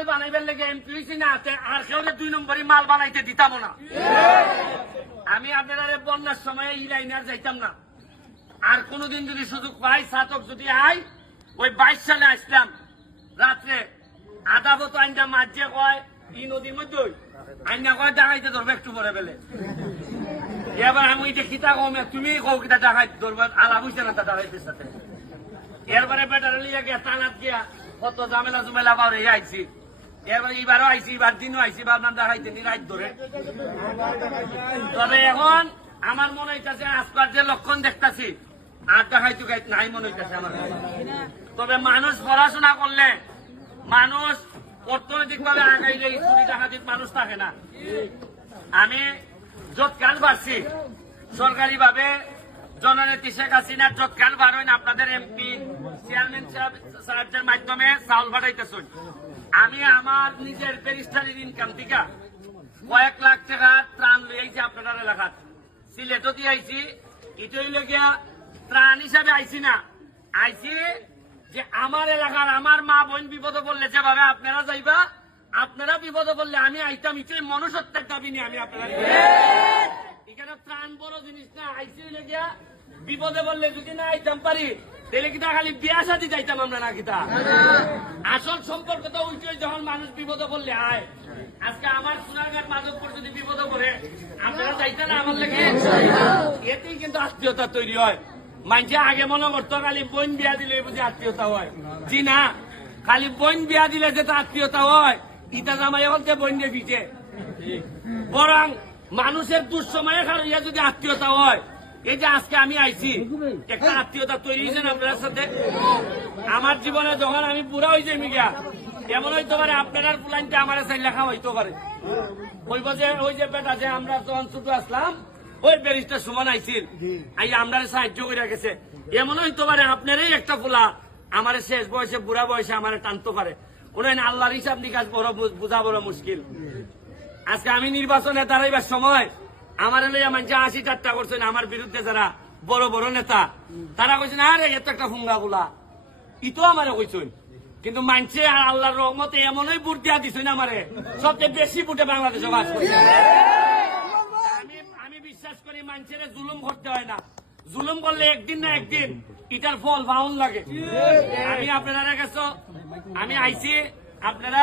মাল বানাইবার লেগে এমপি হয়েছি না, আর কেউ 2 নম্বরই মাল বানাইতে দিতাম না। আমি আপনারা বন্যার সময় এই লাইনার যাইতাম না। আর কোনদিন যদি সুযোগ পাই, ছাতক যদি আই, ওই 22 সালে আসলাম রাত্রে আধা বতো আইনটা মাঝে কয় এই নদীর মধ্যে আইনা কয় ডাকাইতে ধরবে একটু পরে বেলে। এবার আমি ওই যে খিতা কম, তুমি কও কিতা ডাকাই ধরবে, আলা বুঝছে না তা ডাকাইতের সাথে। এরপরে বেটারে লিয়ে গিয়া টানাত গিয়া কত ঝামেলা জুমেলা পাওয়ার আইছি। এবার এইবারও আইছি, এবার দিনও আইছি, ভাবলাম দেখাইতে নি রাত ধরে। তবে এখন আমার মনে হইতেছে আজকাল যে লক্ষণ দেখতেছি আর দেখাইতে নাই মনে হইতেছে আমার। তবে মানুষ পড়াশোনা করলে, মানুষ অর্থনৈতিক ভাবে আগাইলে চুরি ডাকাতির মানুষ থাকে না। আমি যৎকাল পারছি সরকারি ভাবে জননেত্রী শেখ হাসিনার যৎকাল বার হইন আপনাদের এমপি চেয়ারম্যান সাহেবদের মাধ্যমে চাউল পাঠাইতেছেন। আমি আমার নিজের ব্যারিস্টারির ইনকাম থেকে কয়েক লাখ টাকা ত্রাণ লইয়াছি আপনাদের এলাকাত। সিলেটও দিয়ে আইছি, এটাই লগিয়া ত্রাণ হিসাবে আইছি না, আইছি যে আমার এলাকার আমার মা বোন বিপদে বললে যেভাবে আপনারা যাইবা, আপনারা বিপদে বললে আমি আইতাম। এটাই মনুষ্যত্বের দাবি নিয়ে আমি আপনারা এখানে ত্রাণ বড় জিনিস না, আইসি লগিয়া বিপদে বললে যদি না আইতাম পারি তাহলে কিতা খালি বিয়া শাদী যাইতাম আমরা না কিতা। আসল সম্পর্ক তো ওইটাই, যখন মানুষ বিপদে বললে আয়। আজকে আমার সোনারঘাট মাধবপুর যদি বিপদে পড়ে আপনারা যাইতেন না আমার লেগে, এতেই কিন্তু আত্মীয়তা তৈরি হয়। মানুষে আগে মনে করতো খালি বোন বিয়া দিলে বুঝি আত্মীয়তা হয়। জি না, খালি বোন বিয়া দিলে যেটা আত্মীয়তা হয়, ইটা জামাই বলতে বোন দিয়ে পিঠে। বরং মানুষের দুঃসময়ে খারিয়া যদি আত্মীয়তা হয়, এই যে আজকে আমি আইছি একটা আত্মীয়তা তৈরি হয়েছে না আপনার সাথে। আমার জীবনে যখন আমি বুড়া হয়েছি মিগা, এমন হইতে পারে আপনার প্লানটা আমার সাইড লেখা হইতে পারে। ওই যে বেটা যে আমরা যখন ছোট আসলাম, ওই ব্যারিস্টার সুমন আইছিল, আমরা সাহায্য করে গেছে। এমন হইতে পারে আপনারই একটা ফুলা আমার শেষ বয়সে বুড়া বয়সে আমার টানতে পারে। ওনার আল্লাহর হিসাব নিকাশ বড় বোঝা বড় মুশকিল। আজকে আমি নির্বাচনে দাঁড়াইবার সময় আমার লইয়া মানুষ 80 ঠাট্টা করছেন। আমার বিরুদ্ধে যারা বড় বড় নেতা, তারা কইছেন আরে এত একটা ফুঙ্গা গুলা, ইতো আমারে কইছেন। কিন্তু মানছে আল্লাহর রহমতে এমনই ভোট দিয়া দিছেন আমারে, সবচেয়ে বেশি ভোটে বাংলাদেশে বাস করছে। আমি বিশ্বাস করি মানুষের জুলুম করতে হয় না, জুলুম করলে একদিন না একদিন এটার ফল পাউন লাগে। আমি আপনারা কাছে আমি আইছি, আপনারা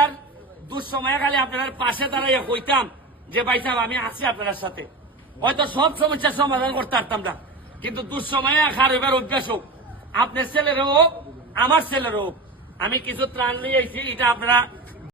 দুঃসময়ে খালি আপনার পাশে দাঁড়াইয়া কইতাম যে ভাই সাহেব আমি আছি আপনার সাথে। হয়তো সব সমস্যার সমাধান করতে পারতাম না, কিন্তু দুঃসময়ে খার হইবার অভ্যাস হোক, আপনার ছেলের হোক আমার ছেলের হোক, আমি কিছু ত্রাণ নিয়ে আইছি। এটা আপনারা